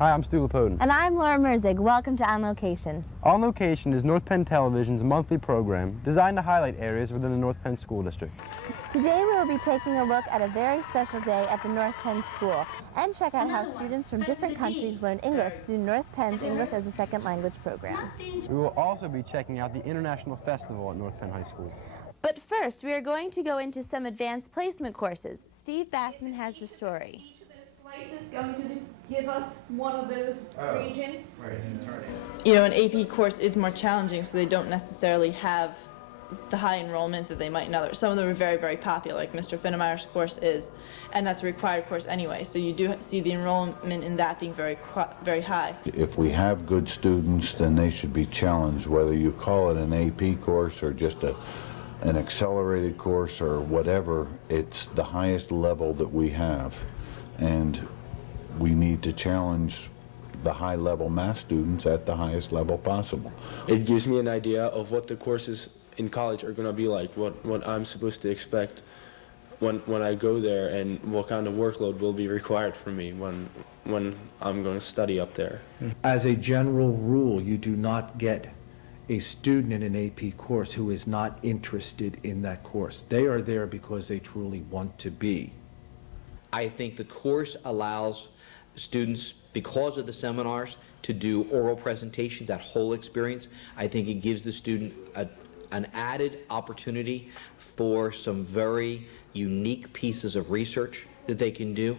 Hi, I'm Stu Lapoden. And I'm Laura Merzig. Welcome to On Location. On Location is North Penn Television's monthly program designed to highlight areas within the North Penn School District. Today we will be taking a look at a very special day at the North Penn School and check out how students from different countries learn English through North Penn's English as a Second Language program. We will also be checking out the International Festival at North Penn High School. But first, we are going to go into some advanced placement courses. Steve Bassman has the story. Each of those slices is going to give us one of those regions. You know, an AP course is more challenging, so they don't necessarily have the high enrollment that they might in others. Some of them are very, very popular, like Mr. Finnemeyer's course is, and that's a required course anyway, so you do see the enrollment in that being very, very high. If we have good students, then they should be challenged, whether you call it an AP course or just an accelerated course or whatever. It's the highest level that we have, and we need to challenge the high-level math students at the highest level possible. It gives me an idea of what the courses in college are going to be like, what I'm supposed to expect when I go there, and what kind of workload will be required for me when I'm going to study up there. As a general rule, you do not get a student in an AP course who is not interested in that course. They are there because they truly want to be. I think the course allows students, because of the seminars, to do oral presentations, that whole experience. I think it gives the student an added opportunity for some very unique pieces of research that they can do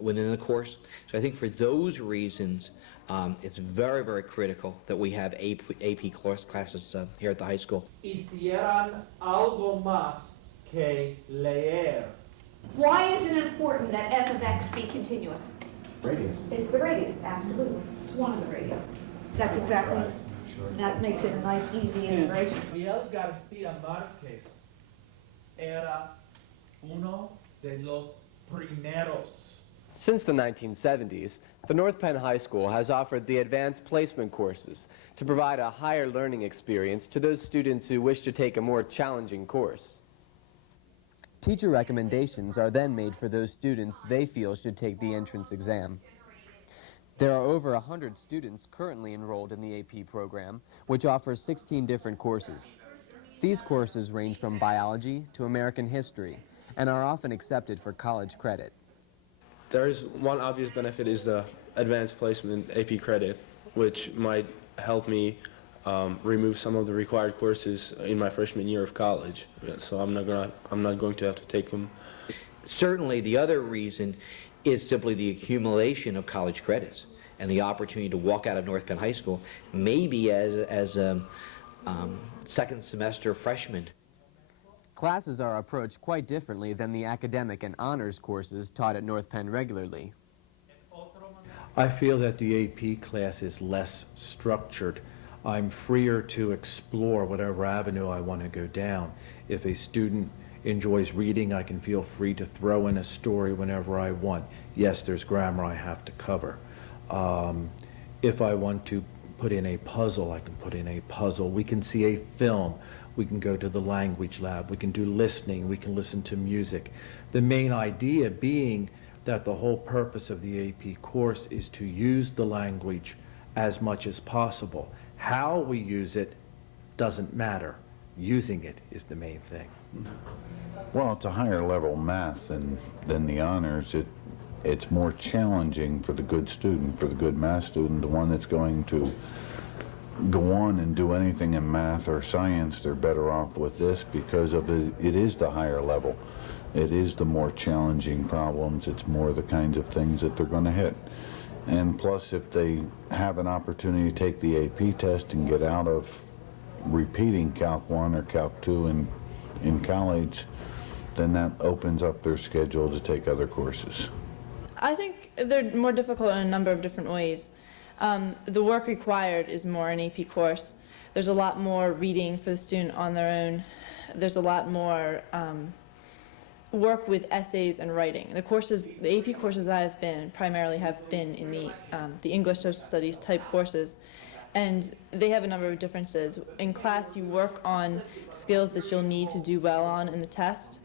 within the course. So I think for those reasons, it's very, very critical that we have AP classes here at the high school. Hicieran algo más que leer. Why is it important that f of x be continuous? Radius. It's the radius, absolutely. It's one of the radius. That's exactly, that makes it a nice, easy integration. Miguel García Márquez era uno de los primeros. Since the 1970s, the North Penn High School has offered the advanced placement courses to provide a higher learning experience to those students who wish to take a more challenging course. Teacher recommendations are then made for those students they feel should take the entrance exam. There are over 100 students currently enrolled in the AP program, which offers 16 different courses. These courses range from biology to American history and are often accepted for college credit. There's one obvious benefit is the advanced placement AP credit, which might help me remove some of the required courses in my freshman year of college. So I'm not going to have to take them. Certainly, the other reason is simply the accumulation of college credits and the opportunity to walk out of North Penn High School, maybe as a second semester freshman. Classes are approached quite differently than the academic and honors courses taught at North Penn regularly. I feel that the AP class is less structured. I'm freer to explore whatever avenue I want to go down. If a student enjoys reading, I can feel free to throw in a story whenever I want. Yes, there's grammar I have to cover. If I want to put in a puzzle, I can put in a puzzle. We can see a film. We can go to the language lab. We can do listening. We can listen to music. The main idea being that the whole purpose of the AP course is to use the language as much as possible. How we use it doesn't matter. Using it is the main thing. Well, it's a higher level math than the honors. It's more challenging for the good student, for the good math student, the one that's going to go on and do anything in math or science. They're better off with this because of it is the higher level. It is the more challenging problems. It's more the kinds of things that they're going to hit. And plus, if they have an opportunity to take the AP test and get out of repeating Calc 1 or Calc 2 in college, then that opens up their schedule to take other courses. I think they're more difficult in a number of different ways. The work required is more an AP course. There's a lot more reading for the student on their own. There's a lot more work with essays and writing. The AP courses that I've been primarily have been in the English social studies type courses, and they have a number of differences. In class, you work on skills that you'll need to do well on in the test.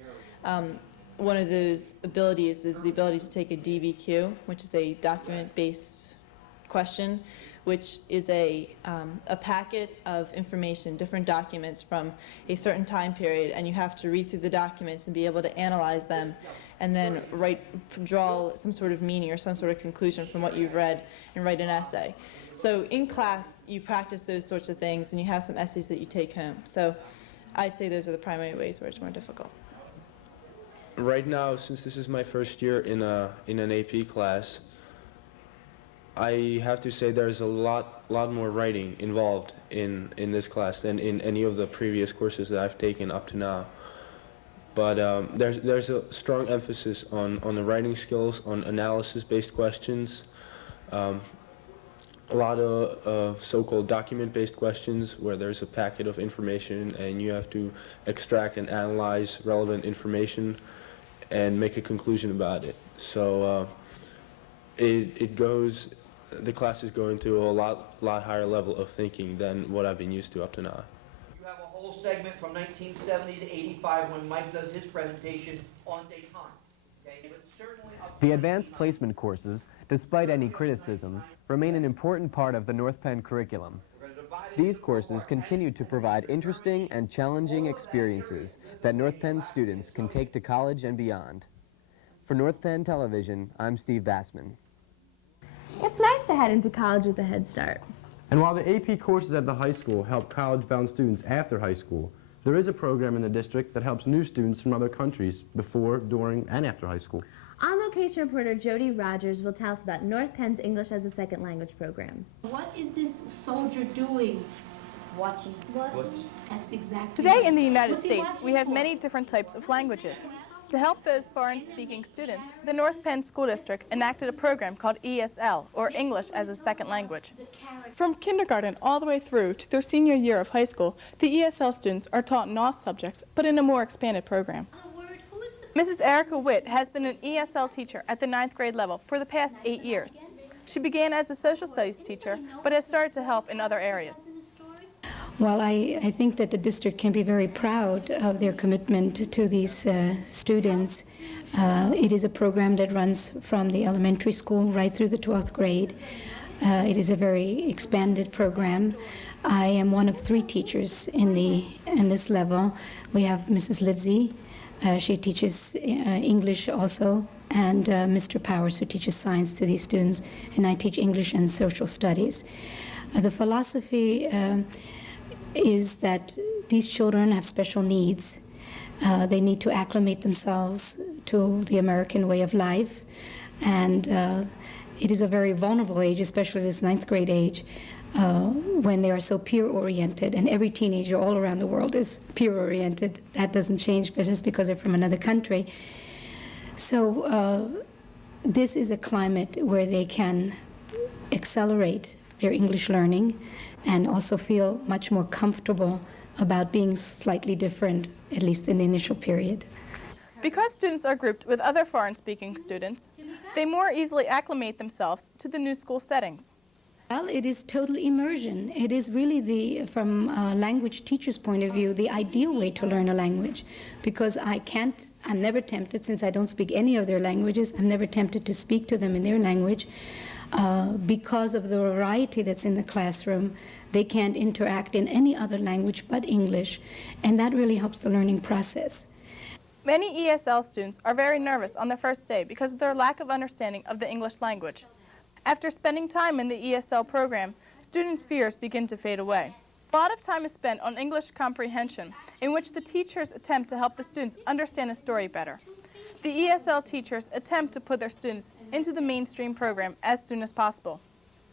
one of those abilities is the ability to take a DBQ, which is a document-based question, which is a packet of information, different documents from a certain time period, and you have to read through the documents and be able to analyze them and then draw some sort of meaning or some sort of conclusion from what you've read and write an essay. So in class, you practice those sorts of things and you have some essays that you take home. So I'd say those are the primary ways where it's more difficult. Right now, since this is my first year in an AP class, I have to say there's a lot more writing involved in this class than in any of the previous courses that I've taken up to now. But there's a strong emphasis on the writing skills, on analysis-based questions, a lot of so-called document-based questions where there's a packet of information and you have to extract and analyze relevant information and make a conclusion about it. So the class is going to a lot higher level of thinking than what I've been used to up to now. You have a whole segment from 1970 to 85 when Mike does his presentation on Descartes. Okay? But certainly The advanced placement courses, despite any criticism, remain an important part of the North Penn curriculum. These courses continue to provide interesting and challenging experiences that North Penn students can take to college and beyond. For North Penn Television, I'm Steve Bassman. It's nice to head into college with a head start. And while the AP courses at the high school help college-bound students after high school, there is a program in the district that helps new students from other countries before, during, and after high school. On-location reporter Jody Rogers will tell us about North Penn's English as a Second Language program. What is this soldier doing? Watching. That's exactly. Today in the United States, we have many different types of languages. To help those foreign-speaking students, the North Penn School District enacted a program called ESL, or English as a Second Language. From kindergarten all the way through to their senior year of high school, the ESL students are taught in all subjects, but in a more expanded program. Mrs. Erica Witt has been an ESL teacher at the 9th grade level for the past 8 years. She began as a social studies teacher, but has started to help in other areas. Well, I think that the district can be very proud of their commitment to these students. It is a program that runs from the elementary school right through the 12th grade. It is a very expanded program. I am one of 3 teachers in this level. We have Mrs. Livesey. She teaches English also, and Mr. Powers, who teaches science to these students, and I teach English and social studies. The philosophy is that these children have special needs. They need to acclimate themselves to the American way of life, and it is a very vulnerable age, especially this 9th grade age, when they are so peer-oriented, and every teenager all around the world is peer-oriented. That doesn't change just because they're from another country. So this is a climate where they can accelerate their English learning and also feel much more comfortable about being slightly different, at least in the initial period. Because students are grouped with other foreign-speaking students, they more easily acclimate themselves to the new school settings. Well, it is total immersion. It is really, from a language teacher's point of view, the ideal way to learn a language, because I'm never tempted, since I don't speak any of their languages, I'm never tempted to speak to them in their language. Because of the variety that's in the classroom, they can't interact in any other language but English, and that really helps the learning process. Many ESL students are very nervous on their first day because of their lack of understanding of the English language. After spending time in the ESL program, students' fears begin to fade away. A lot of time is spent on English comprehension, in which the teachers attempt to help the students understand a story better. The ESL teachers attempt to put their students into the mainstream program as soon as possible.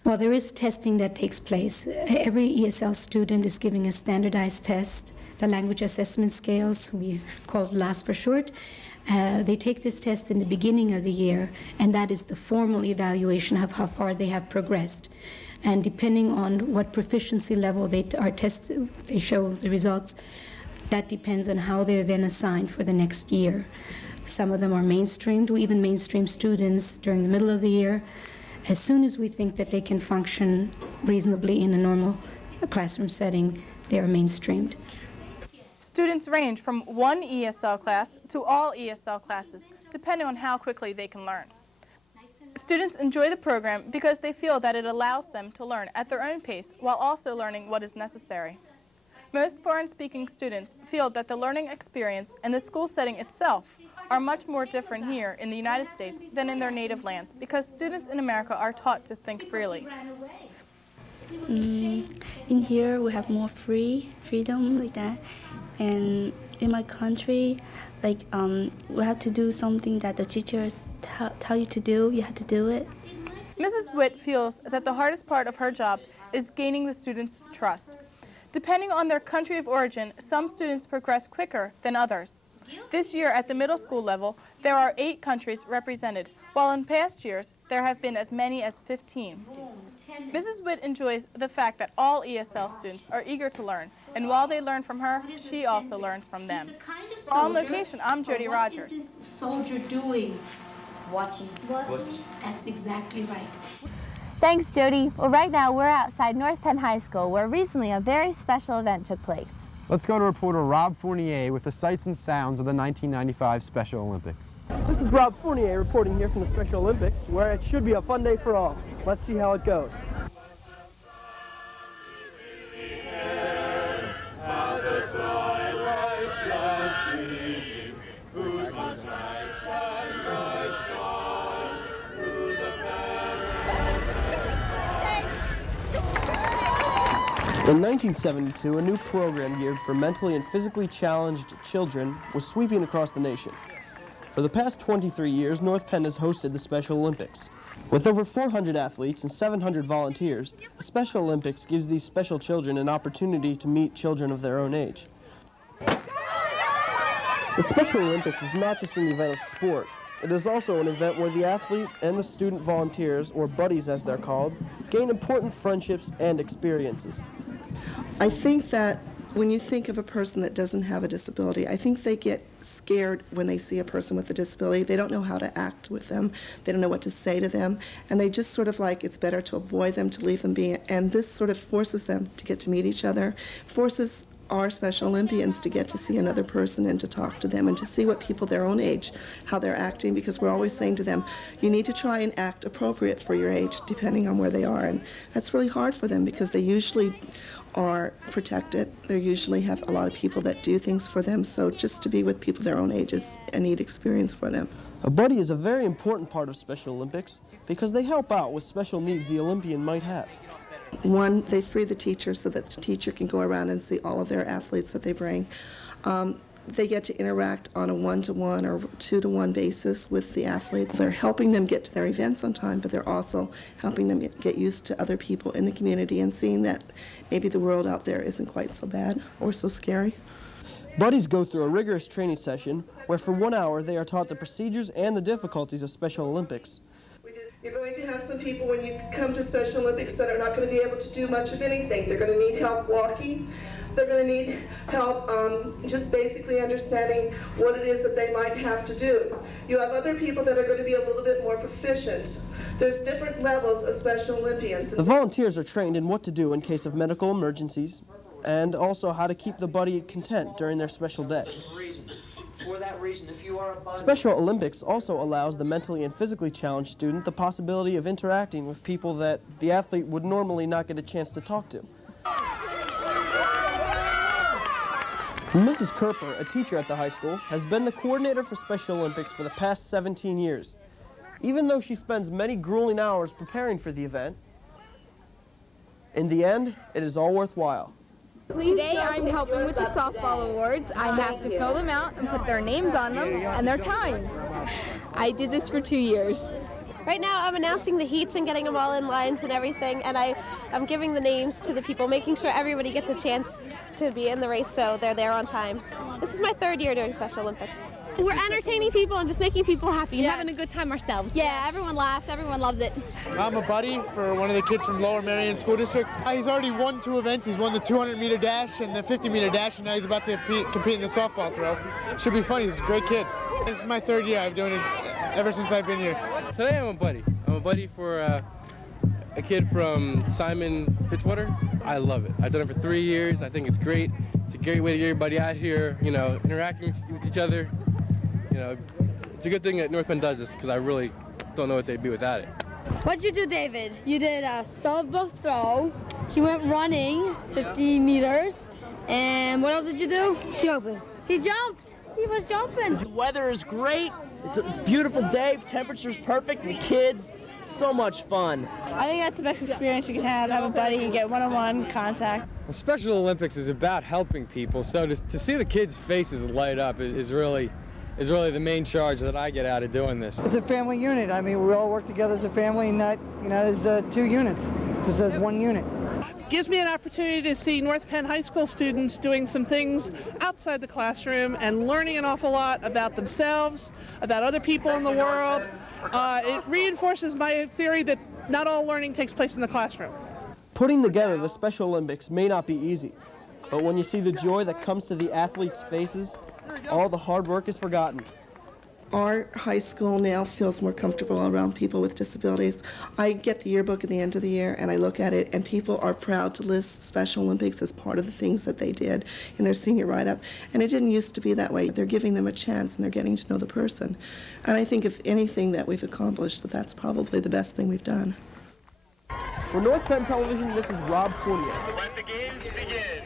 Well, there is testing that takes place. Every ESL student is giving a standardized test, the language assessment scales, we call it LAS for short. They take this test in the beginning of the year, and that is the formal evaluation of how far they have progressed. And depending on what proficiency level they show the results, that depends on how they're then assigned for the next year. Some of them are mainstreamed. We even mainstream students during the middle of the year. As soon as we think that they can function reasonably in a normal classroom setting, they are mainstreamed. Students range from one ESL class to all ESL classes, depending on how quickly they can learn. Students enjoy the program because they feel that it allows them to learn at their own pace while also learning what is necessary. Most foreign-speaking students feel that the learning experience and the school setting itself are much more different here in the United States than in their native lands because students in America are taught to think freely. In here we have more freedom like that, and in my country, like we have to do something that the teachers tell you to do. You have to do it. Mrs. Witt feels that the hardest part of her job is gaining the students' trust. Depending on their country of origin, some students progress quicker than others. This year at the middle school level, there are 8 countries represented, while in past years there have been as many as 15. Mrs. Witt enjoys the fact that all ESL students are eager to learn, and while they learn from her, she also learns from them. On location, I'm Jody Rogers. What is this soldier doing? Watching. That's exactly right. Thanks, Jody. Well, right now we're outside North Penn High School, where recently a very special event took place. Let's go to reporter Rob Fournier with the sights and sounds of the 1995 Special Olympics. This is Rob Fournier reporting here from the Special Olympics, where it should be a fun day for all. Let's see how it goes. In 1972, a new program geared for mentally and physically challenged children was sweeping across the nation. For the past 23 years, North Penn has hosted the Special Olympics. With over 400 athletes and 700 volunteers, the Special Olympics gives these special children an opportunity to meet children of their own age. The Special Olympics is not just an event of sport. It is also an event where the athlete and the student volunteers, or buddies as they're called, gain important friendships and experiences. I think that when you think of a person that doesn't have a disability, I think they get scared when they see a person with a disability. They don't know how to act with them. They don't know what to say to them. And they just sort of like, it's better to avoid them, to leave them be. And this sort of forces them to get to meet each other, forces our Special Olympians to get to see another person and to talk to them and to see what people their own age, how they're acting, because we're always saying to them, you need to try and act appropriate for your age, depending on where they are. And that's really hard for them because they usually are protected. They usually have a lot of people that do things for them, so just to be with people their own age is a neat experience for them. A buddy is a very important part of Special Olympics because they help out with special needs the Olympian might have. One, they free the teacher so that the teacher can go around and see all of their athletes that they bring. They get to interact on a one-to-one or two-to-one basis with the athletes. They're helping them get to their events on time, but they're also helping them get used to other people in the community and seeing that maybe the world out there isn't quite so bad or so scary. Buddies go through a rigorous training session where for 1 hour they are taught the procedures and the difficulties of Special Olympics. You're going to have some people when you come to Special Olympics that are not going to be able to do much of anything. They're going to need help walking. They're going to need help just basically understanding what it is that they might have to do. You have other people that are going to be a little bit more proficient. There's different levels of Special Olympians. The volunteers are trained in what to do in case of medical emergencies and also how to keep the buddy content during their special day. For that reason, if you are a Special Olympics also allows the mentally and physically challenged student the possibility of interacting with people that the athlete would normally not get a chance to talk to. Mrs. Kerper, a teacher at the high school, has been the coordinator for Special Olympics for the past 17 years. Even though she spends many grueling hours preparing for the event, in the end, it is all worthwhile. Today I'm helping with the softball awards. I have to fill them out and put their names on them and their times. I did this for 2 years. Right now I'm announcing the heats and getting them all in lines and everything, and I'm giving the names to the people, making sure everybody gets a chance to be in the race so they're there on time. This is my 3rd year doing Special Olympics. We're entertaining people and just making people happy and having a good time ourselves. Yeah, everyone laughs, everyone loves it. I'm a buddy for one of the kids from Lower Merion School District. He's already won 2 events. He's won the 200-meter dash and the 50-meter dash, and now he's about to compete in the softball throw. Should be fun. He's a great kid. This is my 3rd year. I've been doing it ever since I've been here. Today I'm a buddy. I'm a buddy for a kid from Simon Fitzwater. I love it. I've done it for 3 years. I think it's great. It's a great way to get everybody out here, you know, interacting with each other. You know, it's a good thing that North Penn does this because I really don't know what they'd be without it. What'd you do, David? You did a softball throw. He went running 50 meters. And what else did you do? Jumping. He jumped. He was jumping. The weather is great. It's a beautiful day. Temperature's perfect. The kids, so much fun. I think that's the best experience you can have a buddy, you get one-on-one contact. Well, Special Olympics is about helping people, so to see the kids' faces light up is really the main charge that I get out of doing this. It's a family unit. I mean, we all work together as a family, not, as 2 units, just as 1 unit. Gives me an opportunity to see North Penn High School students doing some things outside the classroom and learning an awful lot about themselves, about other people in the world. It reinforces my theory that not all learning takes place in the classroom. Putting together the Special Olympics may not be easy, but when you see the joy that comes to the athletes' faces, all the hard work is forgotten. Our high school now feels more comfortable around people with disabilities. I get the yearbook at the end of the year and I look at it and people are proud to list Special Olympics as part of the things that they did in their senior write-up. And it didn't used to be that way. They're giving them a chance and they're getting to know the person. And I think if anything that we've accomplished, that's probably the best thing we've done. For North Penn Television, this is Rob Fournier. Let the games begin.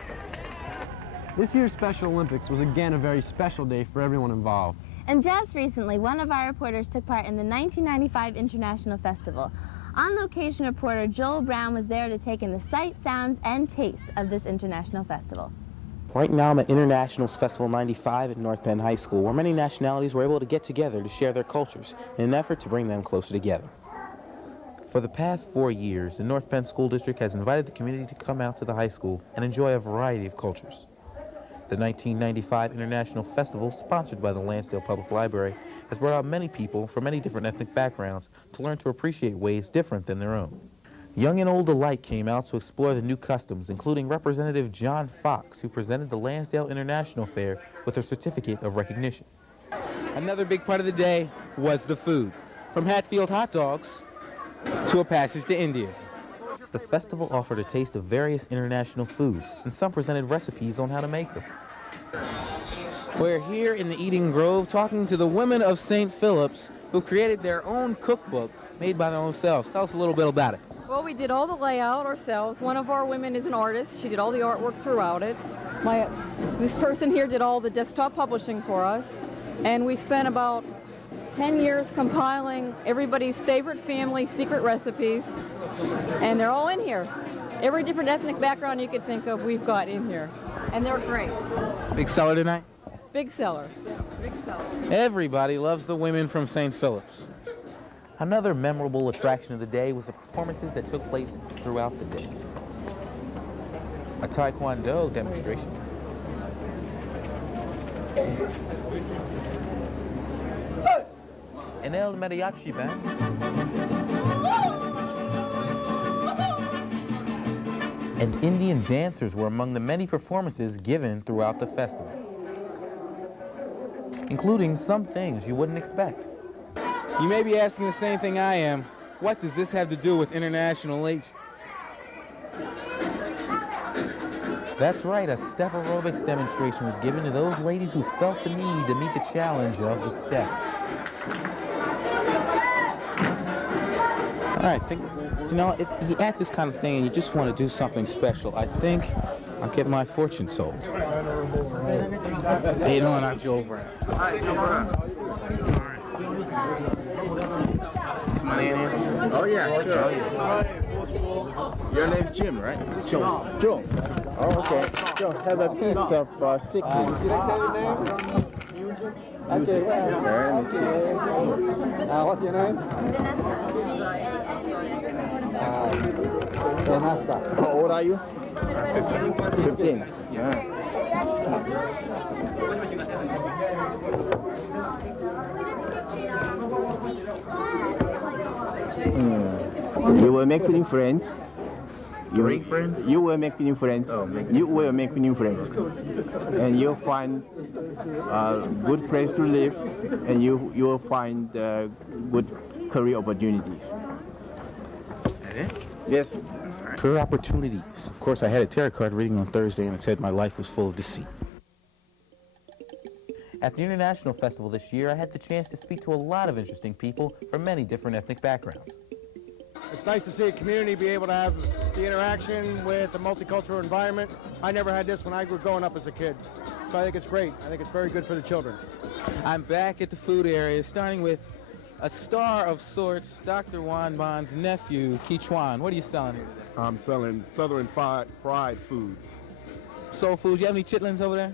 This year's Special Olympics was again a very special day for everyone involved. And just recently, one of our reporters took part in the 1995 International Festival. On location reporter Joel Brown was there to take in the sights, sounds, and tastes of this international festival. Right now I'm at Internationals Festival 95 at North Penn High School, where many nationalities were able to get together to share their cultures in an effort to bring them closer together. For the past 4 years, the North Penn School District has invited the community to come out to the high school and enjoy a variety of cultures. The 1995 International Festival, sponsored by the Lansdale Public Library, has brought out many people from many different ethnic backgrounds to learn to appreciate ways different than their own. Young and old alike came out to explore the new customs, including Representative John Fox, who presented the Lansdale International Fair with a certificate of recognition. Another big part of the day was the food, from Hatfield hot dogs to a passage to India. The festival offered a taste of various international foods, and some presented recipes on how to make them. We're here in the Eden Grove talking to the women of St. Philip's who created their own cookbook made by their own selves. Tell us a little bit about it. Well, we did all the layout ourselves. One of our women is an artist. She did all the artwork throughout it. This person here did all the desktop publishing for us. And we spent about 10 years compiling everybody's favorite family secret recipes. And they're all in here. Every different ethnic background you could think of, we've got in here. And they're great. Big seller tonight? Big seller. Big seller. Everybody loves the women from St. Philip's. Another memorable attraction of the day was the performances that took place throughout the day. A Taekwondo demonstration. An El Mariachi band. And Indian dancers were among the many performances given throughout the festival, including some things you wouldn't expect. You may be asking the same thing I am. What does this have to do with International H? That's right, a step aerobics demonstration was given to those ladies who felt the need to meet the challenge of the step. I think, if you add this kind of thing and you just want to do something special, I think I'll get my fortune told. Hey, you know what? I'm Joel Brown. Hi, Joel Brown. My name is? Oh, yeah, sure. Your name's Jim, right? Joel. Joel. Oh, okay. Joel, have a piece of stick, please. Can I tell your name? Okay, let me see. What's your name? How old are you? 15. Yeah. You will make new friends. Great friends? You will make new friends. You will make new friends. And you'll find a good place to live, and you will find good career opportunities. Yes. Career opportunities. Of course, I had a tarot card reading on Thursday, and it said my life was full of deceit. At the International Festival this year, I had the chance to speak to a lot of interesting people from many different ethnic backgrounds. It's nice to see a community be able to have the interaction with a multicultural environment. I never had this when I was growing up as a kid. So I think it's great. I think it's very good for the children. I'm back at the food area, starting with a star of sorts, Dr. Juan Bon's nephew, Kichuan. What are you selling here today? I'm selling southern fried foods. Soul foods. You have any chitlins over there?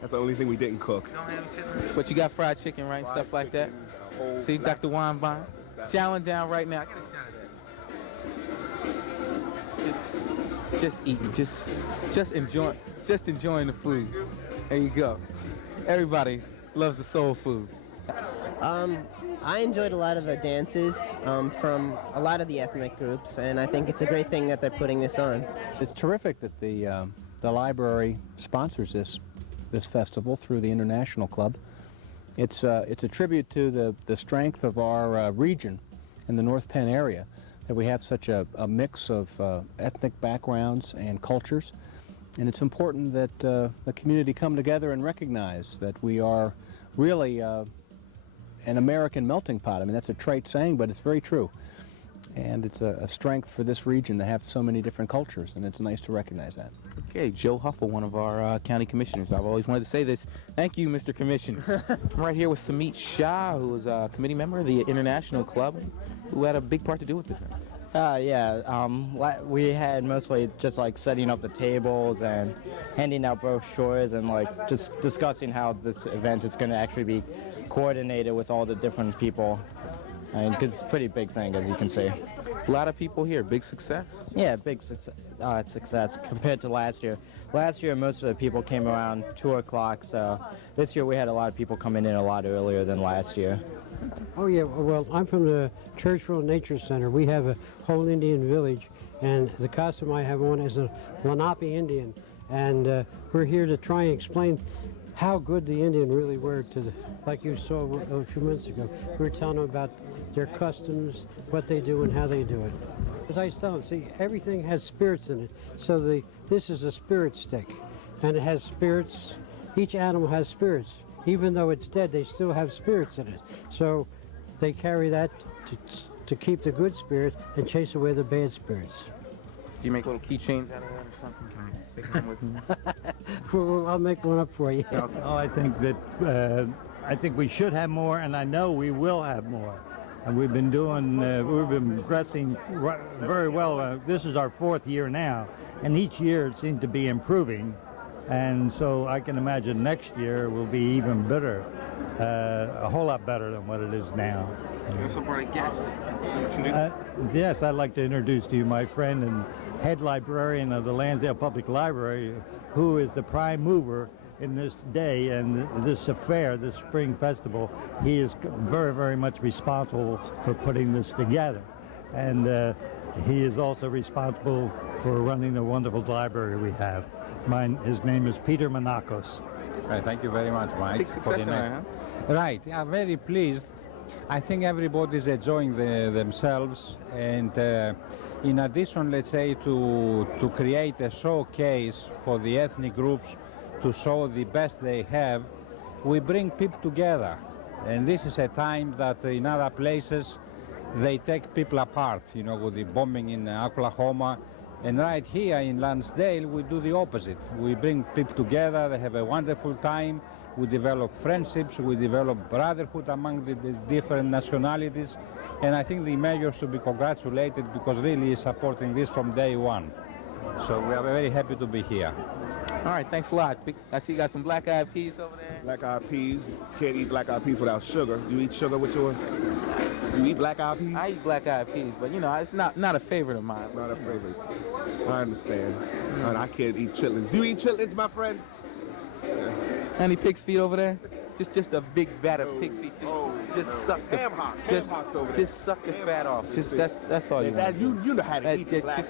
That's the only thing we didn't cook. Don't have chitlins? But you got fried chicken, right? Stuff like that? See, Dr. Juan Bon? Chowing down right now. Get a shot of that. Just eating, just enjoying the food. There you go. Everybody loves the soul food. I enjoyed a lot of the dances from a lot of the ethnic groups, and I think it's a great thing that they're putting this on. It's terrific that the library sponsors this festival through the International Club. It's a tribute to the strength of our region in the North Penn area, that we have such a mix of ethnic backgrounds and cultures. And it's important that the community come together and recognize that we are really an American melting pot. I mean, that's a trite saying, but it's very true. And it's a strength for this region to have so many different cultures, and it's nice to recognize that. Okay, Joe Huffle, one of our county commissioners. I've always wanted to say this. Thank you, Mr. Commissioner. I'm right here with Samit Shah, who is a committee member of the International Club, who had a big part to do with this. We had mostly just like setting up the tables and handing out brochures and like just discussing how this event is going to actually be coordinated with all the different people. Because it's a pretty big thing, as you can see. A lot of people here. Big success? Yeah, big success compared to last year. Last year, most of the people came around 2 o'clock, so this year we had a lot of people coming in a lot earlier than last year. Oh, yeah. Well, I'm from the Churchville Nature Center. We have a whole Indian village, and the costume I have on is a Lenape Indian. And we're here to try and explain how good the Indian really were to like you saw a few minutes ago. We were telling them about their customs, what they do, and how they do it. As I was telling, see, everything has spirits in it. So this is a spirit stick, and it has spirits. Each animal has spirits. Even though it's dead, they still have spirits in it. So they carry that to keep the good spirit and chase away the bad spirits. Do you make little keychains out of that or something? Can I take one with me? I'll make one up for you. Oh, I think that I think we should have more, and I know we will have more. And we've been progressing very well. This is our 4th year now, and each year it seems to be improving. And so I can imagine next year will be even better, a whole lot better than what it is now. You're also brought a guest. Yes, I'd like to introduce to you my friend and head librarian of the Lansdale Public Library, who is the prime mover in this day and this affair, this spring festival. He is very, very much responsible for putting this together. And he is also responsible for running the wonderful library we have. His name is Peter Manakos. Thank you very much, Mike. Big success tonight, huh? Right, yeah, very pleased. I think everybody's enjoying themselves, and in addition, let's say, to create a showcase for the ethnic groups to show the best they have, we bring people together. And this is a time that in other places they take people apart, with the bombing in Oklahoma. And right here in Lansdale, we do the opposite. We bring people together, they have a wonderful time, we develop friendships, we develop brotherhood among the different nationalities. And I think the mayor should be congratulated because really he's supporting this from day one. So we are very happy to be here. All right, thanks a lot. I see you got some black-eyed peas over there. Black-eyed peas. Can't eat black-eyed peas without sugar. You eat sugar with yours? You eat black-eyed peas? I eat black-eyed peas, but it's not a favorite of mine. Not a favorite. I understand. I can't eat chitlins. Do you eat chitlins, my friend? Any pig's feet over there? Just a big vat of pig's feet. Just suck the just suck the fat off. Just that's all you want. You know how to eat black.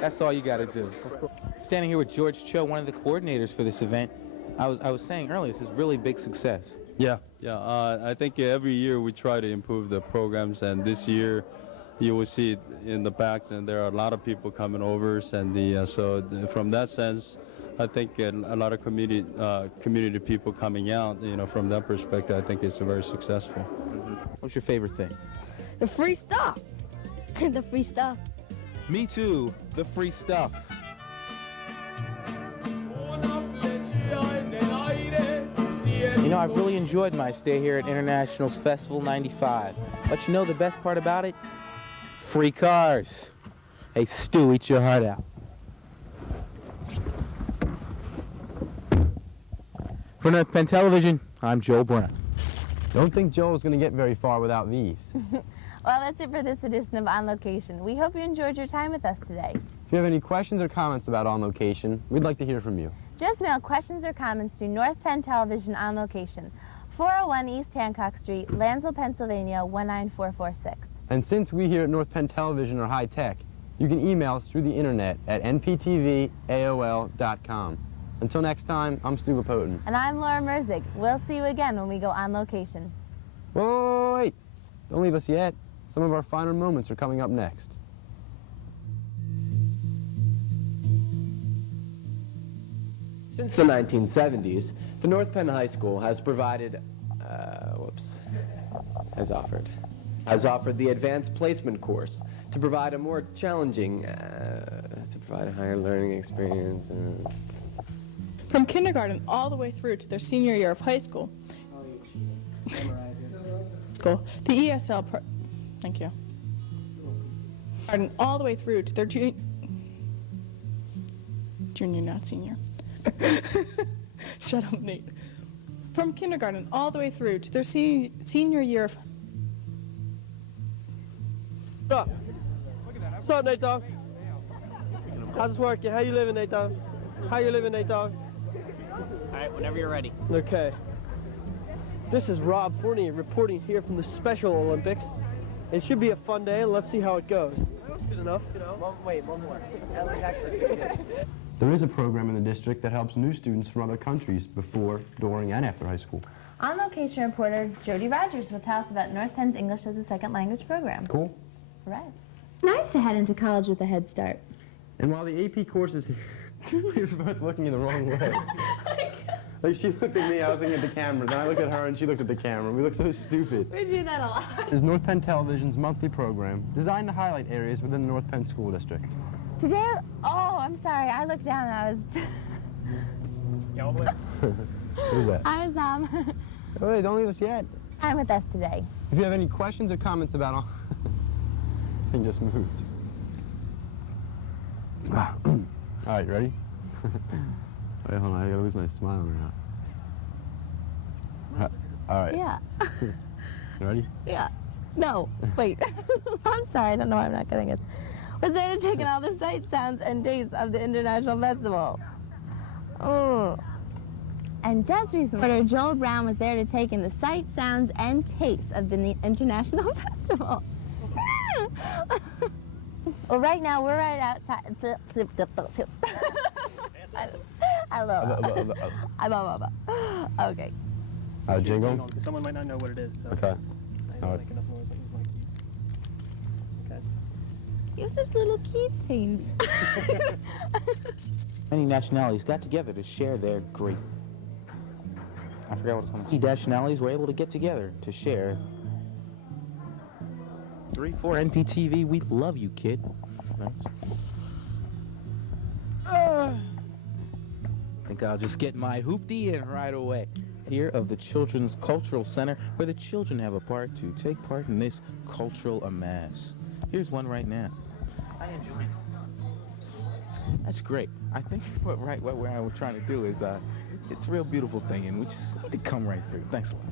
That's all you got to do. Standing here with George Cho, one of the coordinators for this event. I was saying earlier, this is really big success. Yeah. I think every year we try to improve the programs, and this year you will see in the backs, and there are a lot of people coming over, and from that sense, I think a lot of community people coming out, from that perspective, I think it's very successful. What's your favorite thing? The free stuff. The free stuff. Me too, the free stuff. I've really enjoyed my stay here at Internationals Festival 95. But you know the best part about it? Free cars. Hey, Stu, eat your heart out. For North Penn Television, I'm Joe Brown. Don't think Joel's going to get very far without these. Well, that's it for this edition of On Location. We hope you enjoyed your time with us today. If you have any questions or comments about On Location, we'd like to hear from you. Just mail questions or comments to North Penn Television On Location, 401 East Hancock Street, Lansville, Pennsylvania, 19446. And since we here at North Penn Television are high-tech, you can email us through the internet at nptvaol.com. Until next time, I'm Stu Lapotin. And I'm Laura Merzig. We'll see you again when we go On Location. Wait! Don't leave us yet. Some of our finer moments are coming up next. Since the 1970s, the North Penn High School has provided, has offered the Advanced Placement course to provide a more challenging, to provide a higher learning experience. From kindergarten all the way through to their senior year of high school. The ESL, thank you. All the way through to their junior, not senior. Shut up, Nate. From kindergarten all the way through to their senior year of... What's up, Nate Dogg? How's this working? How you living, Nate Dogg? How you living, Nate Dogg? All right, whenever you're ready. Okay. This is Rob Fournier reporting here from the Special Olympics. It should be a fun day, and let's see how it goes. That was good enough, you know. One more. That was actually good. There is a program in the district that helps new students from other countries before, during, and after high school. On Location reporter Jody Rogers will tell us about North Penn's English as a Second Language program. Cool. All right. It's nice to head into college with a head start. And while the AP course is we were both looking in the wrong way. Like, she looked at me, I was looking at the camera, then I looked at her and she looked at the camera. We looked so stupid. We do that a lot. This is North Penn Television's monthly program designed to highlight areas within the North Penn School District. Today, I'm sorry, I looked down and I was... Who's that? I was, Wait, don't leave us yet. I'm with us today. If you have any questions or comments about thing just moved. All right, ready? Wait, hold on, I gotta lose my smile now. All right. Yeah. You ready? Yeah. No, wait. I'm sorry, I don't know why I'm not getting this. Was there to take in all the sights, sounds, and tastes of the International Festival. Oh. And just recently, reporter Joel Brown was there to take in the sights, sounds, and tastes of the International Festival. Well, right now, we're right outside. I love Okay. Jingle? Someone might not know what it is. So. Okay. I make enough noise, I'll use my keys. Okay. You have such little keychains. Many nationalities got together to share their great... I forgot what it's called. Many nationalities were able to get together to share... 3-4 NPTV, we love you, kid. Nice. I think I'll just get my hoopty in right away. Here of the Children's Cultural Center, where the children have a part to take part in this cultural amass. Here's one right now. I enjoy it. That's great. I think what I'm trying to do is, it's a real beautiful thing, and we just need to come right through. Thanks a lot.